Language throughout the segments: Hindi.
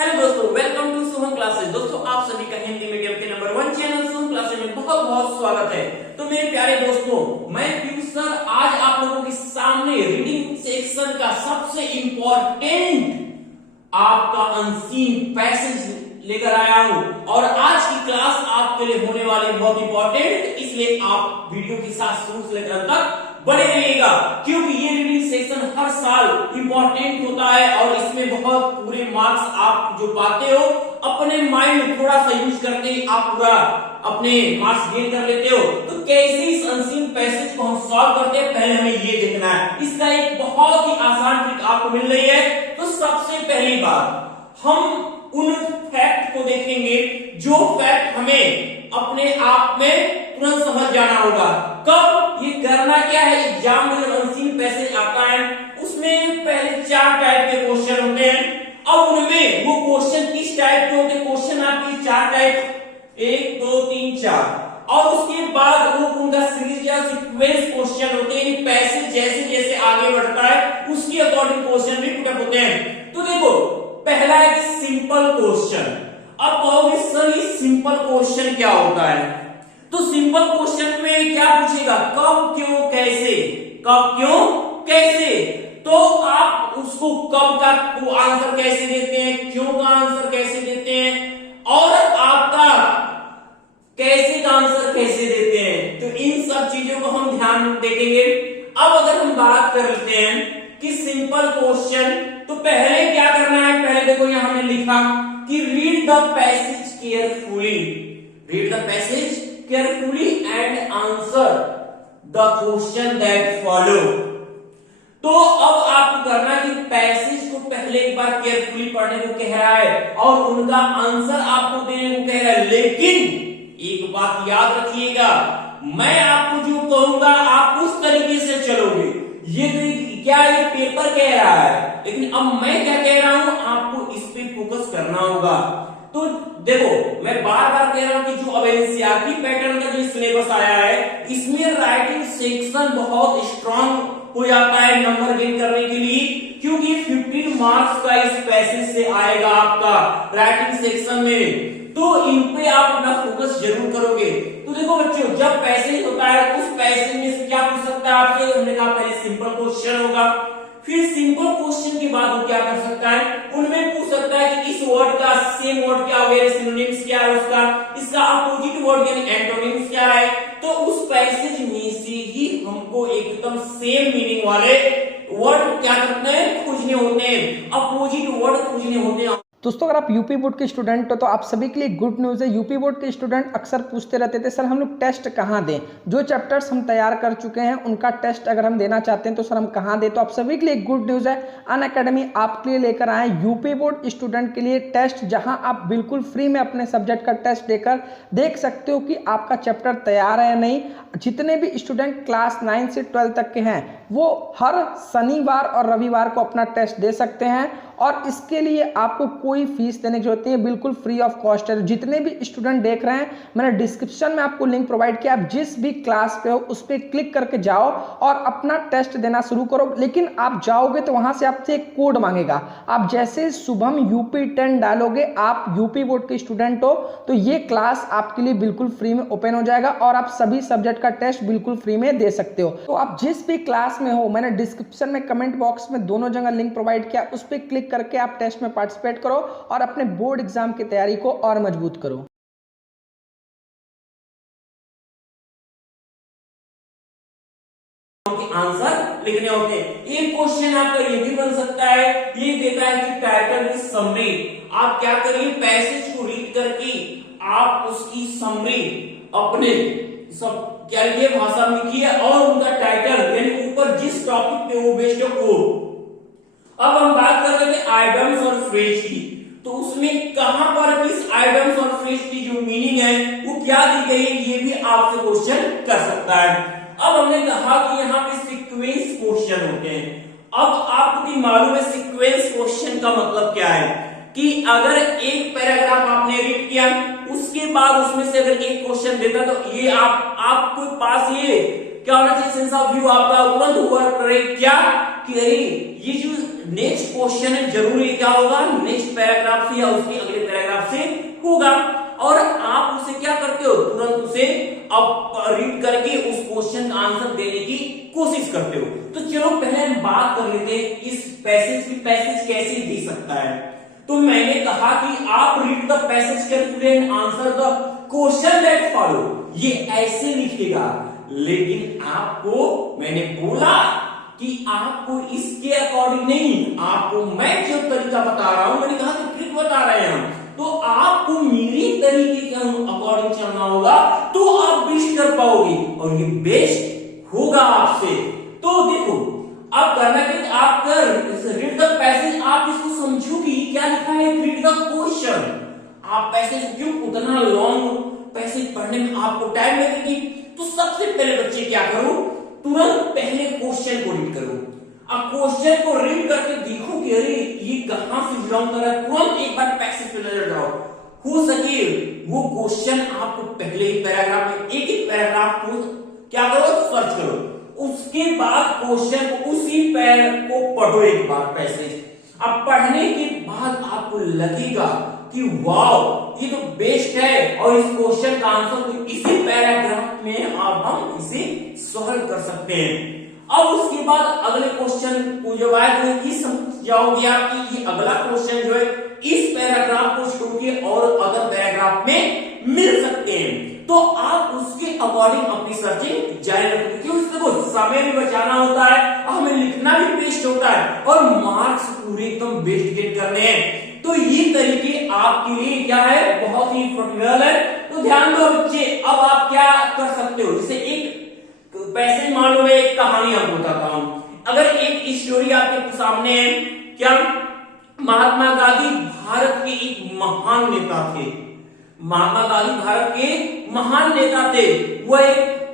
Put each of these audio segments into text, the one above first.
हेलो दोस्तों, वेलकम टू सुहम क्लासेस। दोस्तों, आप सभी का हिंदी मीडियम के नंबर 1 चैनल सुहम क्लासेस में बहुत बहुत स्वागत है। तो मेरे प्यारे दोस्तों, मैं पीयूष सर आज आप लोगों के सामने रीडिंग सेक्शन का सबसे इंपॉर्टेंट आपका अनसीन पैसेज लेकर आया हूं और आज की क्लास आपके लिए होने वाली बहुत इंपॉर्टेंट, इसलिए आप वीडियो के साथ शुरू से लेकर अंत तक बने रहिएगा, क्योंकि ये रीडिंग सेक्शन हर साल इंपॉर्टेंट होता है और इसमें बहुत पूरे मार्क्स आप जो पाते हो अपने माइंड में थोड़ा सा यूज करके आप पूरा अपने मार्क्स गेन कर लेते हो। तो कैसे इस अनसीन पैसेज को हम सॉल्व करते हैं, पहले हमें ये देखना है। इसका एक बहुत ही आसान ट्रिक आपको मिल रही है। तो सबसे पहली बात, हम उन फैक्ट को देखेंगे जो फैक्ट हमें अपने आप में तुरंत समझ जाना होगा। कब ये करना क्या है, एग्जाम में जब अनसीन पैसेज आता है उसमें पहले 4 टाइप के क्वेश्चन होते हैं। अब उनमें वो क्वेश्चन किस टाइप के होते हैं, क्वेश्चन आपके 4 टाइप 1 2 3 4, और उसके बाद वो उनका सीरीज या सीक्वेंस क्वेश्चन होते हैं। पैसेज जैसे जैसे आगे बढ़ता है उसके अकॉर्डिंग क्वेश्चन भी पुटअप होते हैं। तो देखो, पहला है कि सिंपल क्वेश्चन। अब कहोगे सर ये सिंपल क्वेश्चन क्या होता है? तो सिंपल क्वेश्चन में क्या पूछेगा, कब क्यों कैसे, कब क्यों कैसे। तो आप उसको कब का आंसर कैसे देते हैं, क्यों का आंसर कैसे देते हैं और आपका कैसे का आंसर कैसे देते हैं, तो इन सब चीजों को हम ध्यान देखेंगे। अब अगर हम बात कर लेते हैं कि सिंपल क्वेश्चन, तो पहले क्या करना है, पहले देखो यहां हमने लिखा कि read the passage carefully, read the passage carefully and answer the question that follow। तो अब आपको करना है कि पैसेज को पहले एक बार केयरफुली पढ़ने को कह रहा है और उनका आंसर आपको देने को कह रहा है। लेकिन एक बात याद रखिएगा, मैं आपको जो कहूंगा आप उस तरीके से चलोगे। ये तो क्या ये पेपर कह रहा है, लेकिन अब मैं क्या कह रहा हूं आपको इस पे फोकस करना होगा। तो देखो, मैं बार बार कह रहा हूं कि जो अब एनसीईआरटी पैटर्न का जो सिलेबस आया है इसमें राइटिंग सेक्शन बहुत स्ट्रांग हो जाता है नंबर गेन करने के लिए, क्योंकि 15 मार्क्स का इस पैसेज से आएगा आपका राइटिंग सेक्शन में। तो इन पे आप अपना फोकस जरूर करोगे। तो देखो बच्चों, जब पैसेज होता है उस पैसेज में से क्या पूछ सकता है आपसे, हमने कहा पहले सिंपल क्वेश्चन होगा, फिर सिंपल क्वेश्चन के बाद वो क्या कर सकता है, उनमें पूछ सकता है कि इस वर्ड का सेम वर्ड क्या हो, सिनोनिम्स क्या है उसका, इसका अपोजिट वर्ड यानी एंटोनिम्स क्या है। तो उस पैसेज में से ही हमको एकदम सेम मीनिंग वाले वर्ड क्या करते हैं, खोजने होते हैं, अपोजिट वर्ड खोजने होते हैं। दोस्तों, अगर आप यूपी बोर्ड के स्टूडेंट हो तो आप सभी के लिए गुड न्यूज़ है। यूपी बोर्ड के स्टूडेंट अक्सर पूछते रहते थे सर हम लोग टेस्ट कहाँ दें, जो चैप्टर्स हम तैयार कर चुके हैं उनका टेस्ट अगर हम देना चाहते हैं तो सर हम कहाँ दें। तो आप सभी के लिए गुड न्यूज़ है, अनअकैडमी आपके लिए लेकर आए यूपी बोर्ड स्टूडेंट के लिए टेस्ट, जहां आप बिल्कुल फ्री में अपने सब्जेक्ट का टेस्ट देकर देख सकते हो कि आपका चैप्टर तैयार है या नहीं। जितने भी स्टूडेंट क्लास 9 से 12 तक के हैं वो हर शनिवार और रविवार को अपना टेस्ट दे सकते हैं और इसके लिए आपको कोई फीस देने की जरूरत नहीं है, बिल्कुल फ्री ऑफ कॉस्ट है। जितने भी स्टूडेंट देख रहे हैं मैंने डिस्क्रिप्शन में आपको लिंक प्रोवाइड किया, आप जिस भी क्लास पे हो उस पर क्लिक करके जाओ और अपना टेस्ट देना शुरू करो। लेकिन आप जाओगे तो वहां से आपसे एक कोड मांगेगा, आप जैसे शुभम UP10 डालोगे, आप यूपी बोर्ड के स्टूडेंट हो तो ये क्लास आपके लिए बिल्कुल फ्री में ओपन हो जाएगा और आप सभी सब्जेक्ट का टेस्ट बिल्कुल फ्री में दे सकते हो। तो आप जिस भी क्लास में हो, मैंने डिस्क्रिप्शन में कमेंट बॉक्स में दोनों जगह लिंक प्रोवाइड किया, उस पर क्लिक करके आप टेस्ट में पार्टिसिपेट करो और अपने बोर्ड एग्जाम की तैयारी को और मजबूत करो। आंसर लिखने होते हैं। एक क्वेश्चन आपका ये भी बन सकता है, ये देता है कि टाइटल इज समरी। आप क्या करिए, पैसेज को रीड करके आप उसकी समरी अपने सब क्या लिखिए, भाषा में लिखिए और उनका टाइटल यानी ऊपर जिस टॉपिक पे वो बेस्ड हो। अब हम बात कर रहे थे आइडम्स और फ्रेज की, तो उसमें कहां पर किस आइडम्स और फ्रेज की जो मीनिंग है वो क्या दी गई है, ये भी आपसे क्वेश्चन कर सकता है। अब हमने कहा कि यहाँ पे सीक्वेंस क्वेश्चन होते हैं। अब आपको भी मालूम है सीक्वेंस क्वेश्चन का मतलब क्या है, कि अगर एक पैराग्राफ आपने रीड किया उसके बाद उसमें से अगर एक क्वेश्चन देता तो ये आपके पास ये क्या होना चाहिए, सेंस ऑफ व्यू आपका तुरंत वर्क करे, क्या कि अरे ये जो नेक्स्ट क्वेश्चन है जरूर ये क्या होगा, नेक्स्ट पैराग्राफ से या उसके अगले पैराग्राफ से होगा, और आप उसे क्या करते हो, तुरंत उसे अब रीड करके उस क्वेश्चन का आंसर देने की कोशिश करते हो। तो चलो पहले हम बात कर लेते हैं इस पैसेज की, पैसेज कैसे दे सकता है। तो मैंने कहा कि आप read the passage carefully and answer the question that follow, ये ऐसे लिखेगा, लेकिन आपको मैंने बोला कि आपको इसके अकॉर्डिंग नहीं, आपको मैं जो तरीका बता रहा हूं, मैंने कहा कि ट्रिक बता रहे हैं हम, तो आपको मेरी तरीके के अकॉर्डिंग चलना होगा, तो आप बेस्ट कर पाओगे और ये बेस्ट होगा आपसे। तो देखो अब करना क्या, आप रीड द पैसेज, आप इसको समझो कि क्या लिखा है, रीड द क्वेश्चन। आप पैसेज क्यों उतना लॉन्ग पैसेज पढ़ने में आपको टाइम लगेगी, तो सबसे पहले बच्चे क्या करो, तुरंत पहले क्वेश्चन को रीड करो। अब क्वेश्चन को रीड करके देखो कि अरे ये कहां से बिलोंग कर रहा है, तुरंत एक बार पैसेज पे नजर डालो। हो सके वो क्वेश्चन आपको पहले ही पैराग्राफ में, एक एक पैराग्राफ को क्या करो, सर्च करो, उसके बाद क्वेश्चन को उसी पैर को पढ़ो एक बार पैसेज। अब पढ़ने के बाद आपको लगेगा कि वाव ये तो बेस्ट है, और इस क्वेश्चन का आंसर तो इसी पैराग्राफ में अब हम इसे सॉल्व कर सकते हैं। अब उसके बाद अगले क्वेश्चन को जब आए तो ये समझ जाओगे आप कि ये अगला क्वेश्चन जो है इस पैराग्राफ को छोड़ के और अदर पैराग्राफ में मिल सकते हैं, तो आप उसके अकॉर्डिंग अपनी सर्चिंग जारी रखोगे। क्यों, देखो समय भी बचाना होता है, हमें लिखना भी बेस्ट होता है, और मार्क्स पूरे एकदम बेस्ट गेट करने हैं। तो ये तरीके आपके लिए क्या है, बहुत ही इम्पोर्टेंट है। तो ध्यान दो बच्चे, अब आप क्या कर सकते हो, जैसे एक पैसेज मान लो, मैं एक कहानी आपको बताता हूं। अगर एक स्टोरी आपके सामने है, क्या महात्मा गांधी भारत के एक महान नेता थे, महात्मा गांधी भारत के महान नेता थे,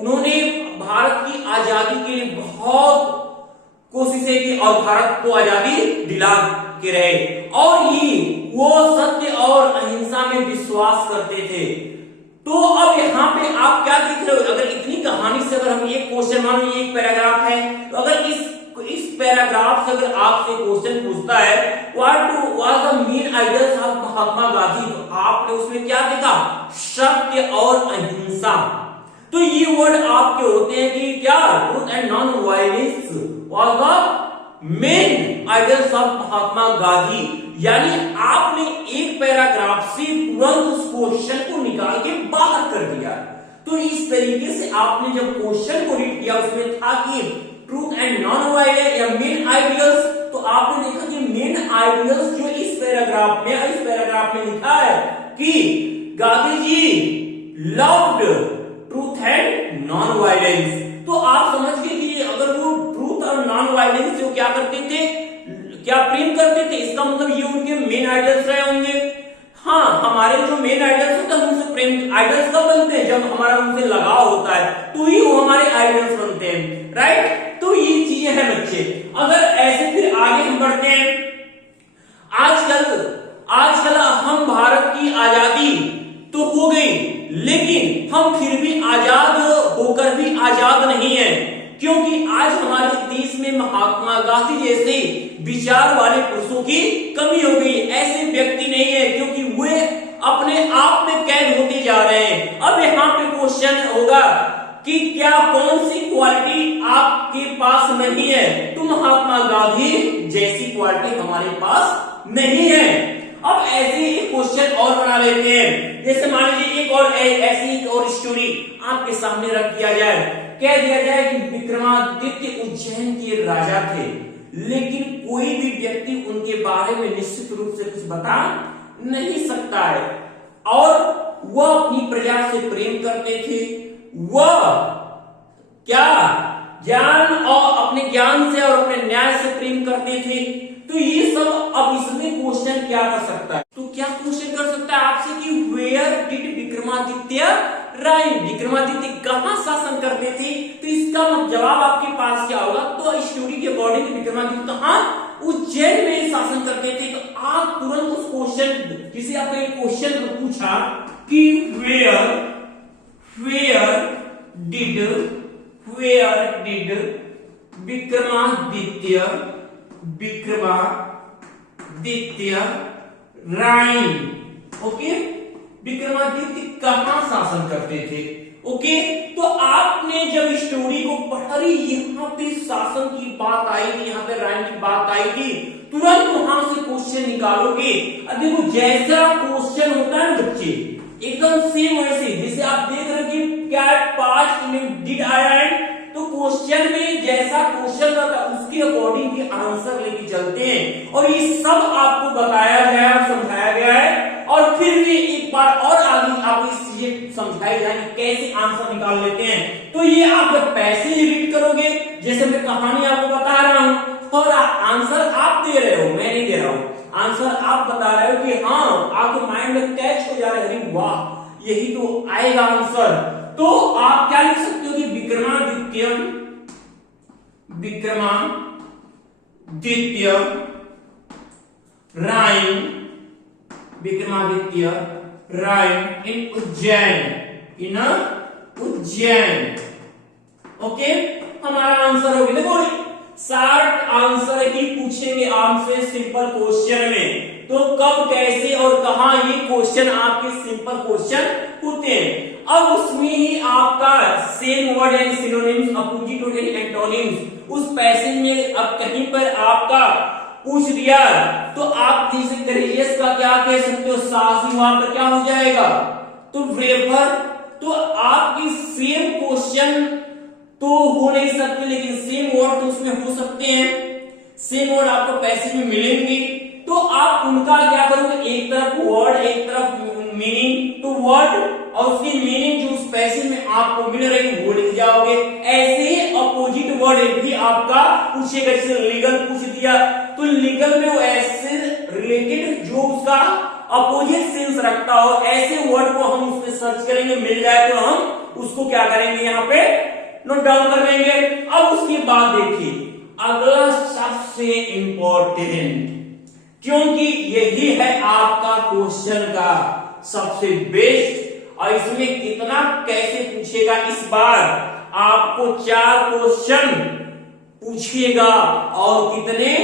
उन्होंने भारत की आजादी के लिए बहुत कोशिशें की और भारत को आजादी दिला के रहे, और ये वो सत्य और अहिंसा में विश्वास करते थे। तो अब यहाँ पे आप क्या देख रहे हो, अगर इतनी कहानी से अगर हम एक क्वेश्चन, मान लो एक पैराग्राफ है, तो अगर इस पैराग्राफ से अगर आपसे क्वेश्चन पूछता है what was the main ideals of Mahatma Gandhi, तो आपने उसमें क्या देखा, सत्य और अहिंसा। तो ये वर्ड आपके होते हैं कि क्या, truth and non violence was the main ideals of Mahatma Gandhi. यानी आपने एक पैराग्राफ से तुरंत उस क्वेश्चन को निकाल के बाहर कर दिया। तो इस तरीके से आपने जब क्वेश्चन को रीड किया, उसमें था कि ट्रूथ एंड नॉन वायलेंस या मेन आइडियल्स, तो आपने देखा कि मेन आइडियल्स जो इस पैराग्राफ में लिखा है कि Gandhi ji loved truth and non violence. तो आप समझ गए कि अगर वो ट्रूथ और नॉन वायलेंस से क्या करते थे, क्या प्रेम करते थे, इसका मतलब ये उनके मेन आइडियल्स रहे होंगे। हाँ, हमारे जो मेन आइडियल्स होते हैं उनसे प्रेम, आइडियल्स कब बनते हैं, जब हमारा उनसे लगाव होता है, तो ही वो हमारे आइडियल्स बनते हैं, राइट। तो ये चीजें हैं बच्चे। अगर ऐसे फिर आगे हम बढ़ते हैं, आजकल हम भारत की आजादी तो हो गई, लेकिन हम फिर भी आजाद होकर भी आजाद नहीं है, क्योंकि आज हमारे देश में महात्मा गांधी जैसे विचार वाले पुरुषों की कमी हो गई। ऐसे व्यक्ति नहीं है, क्योंकि वे अपने आप में कैद होते जा रहे हैं। अब यहाँ पे क्वेश्चन होगा कि क्या कौन सी क्वालिटी आपके पास नहीं है, तो महात्मा गांधी जैसी क्वालिटी हमारे पास नहीं है। अब ऐसे एक क्वेश्चन और बना लेते हैं, जैसे मान लीजिए एक और ऐसी एक और स्टोरी आपके सामने रख दिया जाए, कह दिया जाए कि विक्रमादित्य उज्जैन के राजा थे, लेकिन कोई भी व्यक्ति उनके बारे में निश्चित रूप से कुछ बता नहीं सकता है, और वह अपनी प्रजा से प्रेम करते थे, वह क्या ज्ञान और अपने ज्ञान से और अपने न्याय से प्रेम करते थे। तो ये सब, अब इसमें क्वेश्चन क्या कर सकता है, तो क्या क्वेश्चन कर सकता है आपसे कि where did Vikramaditya right, Vikramaditya कहां शासन करते थे। तो इसका जवाब आपके पास क्या होगा, तो स्टोरी के अकॉर्डिंग विक्रमादित्य कहां, उज्जैन में शासन करते थे। तो आप तुरंत उस क्वेश्चन, किसी आपने क्वेश्चन को पूछा कि where did Vikramaditya, Vikramaditya rule. Okay, Vikramaditya कहां शासन करते थे? ओके, तो आपने जब स्टोरी को पढ़ा रही, यहाँ पे शासन की बात आई थी, यहाँ पे राइन की बात आई थी, तुरंत वहां से क्वेश्चन निकालोगे। अब देखो जैसा क्वेश्चन होता है बच्चे, एकदम सेम वैसे, जैसे आप देख रहे हो कि क्या पास्ट में डिड आया है, तो क्वेश्चन में जैसा क्वेश्चन रहता है उसके अकॉर्डिंग भी आंसर लेके चलते हैं। और ये सब आपको बताया गया और समझाया गया है, और फिर भी एक बार और आगे आपको इस चीजें समझाई जाएंगे कैसे आंसर निकाल लेते हैं। तो ये आप जब पैसेज रीड करोगे, जैसे मैं कहानी आपको बता रहा हूं, और आंसर आप दे रहे हो, मैं नहीं दे रहा हूं, आंसर आप बता रहे हो कि हाँ, आपके माइंड में कैच हो जा रहा है, अरे वाह यही तो आएगा आंसर। तो आप क्या लिख सकते हो कि विक्रमादित्य, विक्रमादित्य राइन, विक्रमादित्य राइन इन उज्जैन, इन उज्जैन। ओके, हमारा आंसर हो गया। देखो शार्ट आंसर ही पूछेंगे आपसे सिंपल क्वेश्चन में, तो कब कैसे और कहां ये क्वेश्चन आपके सिंपल क्वेश्चन होते हैं। अब उसमें ही आपका same word and synonyms, opposite word and antonyms उस पैसेज में अब कहीं पर आपका पूछ दिया, तो आप जैसे ग्रेजियस का क्या कह सकते हो, सासी, वहां पर क्या हो जाएगा, तो ब्रेफर। तो आपकी सेम क्वेश्चन तो हो नहीं सकते, लेकिन सेम वर्ड तो उसमें हो सकते हैं, सेम वर्ड आपको पैसेज में मिलेंगे। तो आप उनका क्या करोगे, एक तरफ वर्ड एक तरफ मीनिंग, तो वर्ड और उसकी मीनिंग जो उस पैसेज में आपको मिल रही वो लिख जाओगे। ऐसे ही अपोजिट वर्ड भी आपका पूछेगा, जैसे लीगल पूछ दिया, तो लीगल में वो ऐसे रिलेटेड जो उसका अपोजिट सेंस रखता हो, ऐसे वर्ड को हम उसमें सर्च करेंगे, मिल जाए तो हम उसको क्या करेंगे, यहाँ पे नोट डाउन कर लेंगे। अब उसके बाद देखिए अगला सबसे इंपॉर्टेंट, क्योंकि यही है आपका क्वेश्चन का सबसे बेस्ट, और इसमें कितना कैसे पूछेगा, इस बार आपको 4 क्वेश्चन पूछेगा और कितने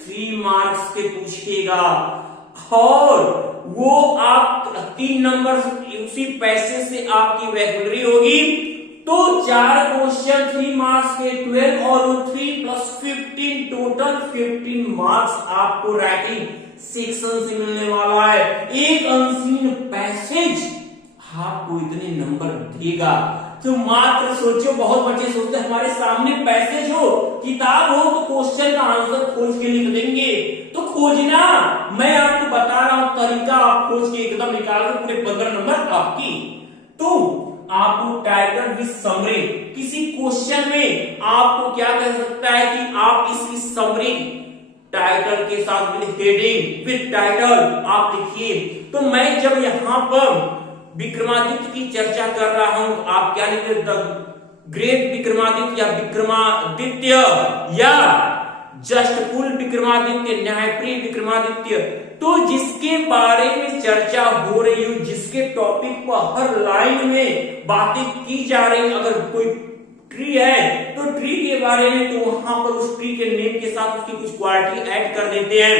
3 मार्क्स के पूछेगा, और वो आप 3 नंबर उसी पैसे से आपकी वैक्यूलरी होगी। तो 4 क्वेश्चन 3 मार्क्स के 12 और 3 + 15 टोटल 15 मार्क्स आपको राइटिंग सेक्शन से मिलने वाला है। एक अनसीन पैसेज आपको इतने नंबर देगा। तो मात्र सोचो, बहुत बच्चे सोचते हैं हमारे सामने पैसेज हो, किताब हो तो क्वेश्चन का आंसर खोज के लिख देंगे, तो खोजना मैं आपको बता रहा हूं तरीका, आप खोज के एकदम निकाल दो, पूरे 15 नंबर आपकी। तो आपको टाइटल विद समरी, किसी क्वेश्चन में आपको क्या कह सकता है कि आप इसकी समरी टाइटल के साथ विद हेडिंग विद टाइटल आप लिखिए। तो मैं जब यहां पर विक्रमादित्य की चर्चा कर रहा हूं, आप क्या लिखे, द ग्रेट विक्रमादित्य या विक्रमादित्य या जस्टफुल विक्रमादित्य, न्यायप्रिय विक्रमादित्य, तो जिसके बारे में चर्चा हो रही हो, जिसके टॉपिक पर हर लाइन में बातें की जा रही, अगर कोई ट्री है तो ट्री के बारे में, तो वहां पर उस ट्री के नेम के साथ उसकी कुछ क्वालिटी ऐड कर देते हैं।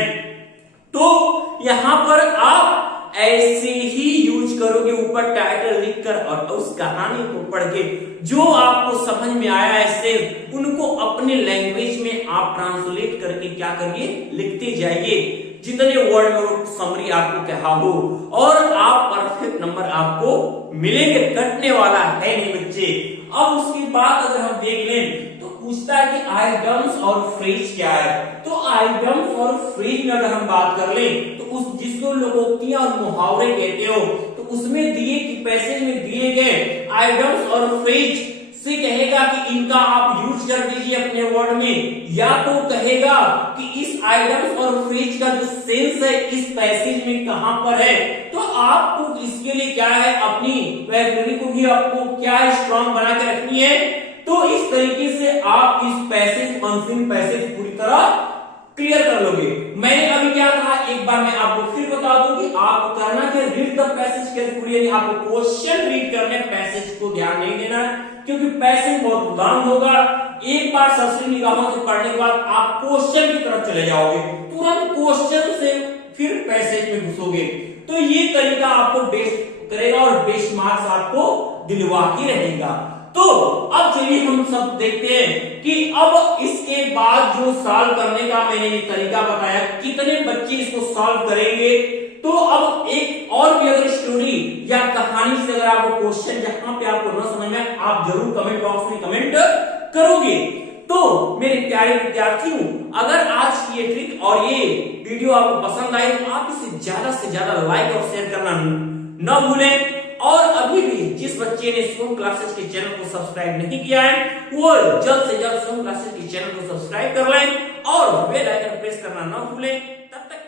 तो यहां पर आप ऐसे ही यूज करोगे, ऊपर टाइटल लिखकर, और उस कहानी को पढ़ के जो आपको समझ में आया ऐसे उनको अपने लैंग्वेज में आप ट्रांसलेट करके क्या करिए, लिखते जाइए, जितने वर्ड में वो समरी आपको कहा हो, और आप परफेक्ट नंबर आपको मिलेंगे, कटने वाला है नहीं बच्चे। अब उसके बाद अगर हम देख लें तो पूछता है कि आइडियम्स और फ्रेज क्या है। तो आइडियम्स और फ्रेज में अगर हम बात कर लें तो उस जिसको लोकोक्तियां और मुहावरे कहते हो, तो उसमें दिए कि पैसेज में दिए गए आइडियम्स और फ्रेज से कहेगा कि इनका आप यूज कर दीजिए अपने वर्ड में, या तो कहेगा कि इस आइडियम्स और फ्रेज का जो सेंस है इस पैसेज में कहां पर है। तो आपको इसके लिए क्या है, अपनी वैक्यूलरी को भी आपको क्या है, स्ट्रांग बना के रखनी है। तो इस तरीके से आप इस पैसेज, अनसीन पैसेज पूरी तरह क्लियर कर लोगे। मैंने अभी क्या कहा, एक बार मैं आपको फिर बता दूं कि आपको करना क्या, रीड द पैसेज केयरफुली, यानी आपको क्वेश्चन रीड करने, पैसेज को ध्यान नहीं देना है, क्योंकि पैसेज बहुत लॉन्ग होगा, एक बार सरसरी निगाहों से पढ़ने के बाद आप क्वेश्चन की तरफ चले जाओगे, तुरंत क्वेश्चन से फिर पैसेज में घुसोगे। तो ये तरीका आपको बेस्ट करेगा और बेस्ट मार्क्स आपको दिलवा के रहेगा। तो अब चलिए हम सब देखते हैं कि अब इसके बाद जो सॉल्व करने का मैंने ये तरीका बताया, कितने बच्चे इसको सॉल्व करेंगे। तो अब एक और भी अगर स्टोरी या कहानी से अगर आपको क्वेश्चन जहां पे आपको न समझ में, आप जरूर कमेंट बॉक्स में कमेंट करोगे। तो मेरे प्यारे विद्यार्थियों, अगर आज की ये ट्रिक और ये वीडियो आपको पसंद आई तो आप इसे ज्यादा से ज्यादा लाइक और शेयर करना न भूलें। और अभी भी जिस बच्चे ने सोम क्लासेस के चैनल को सब्सक्राइब नहीं किया है वो जल्द से जल्द सोम क्लासेस के चैनल को सब्सक्राइब कर लें और बेल आइकन प्रेस करना न भूलें। तब तक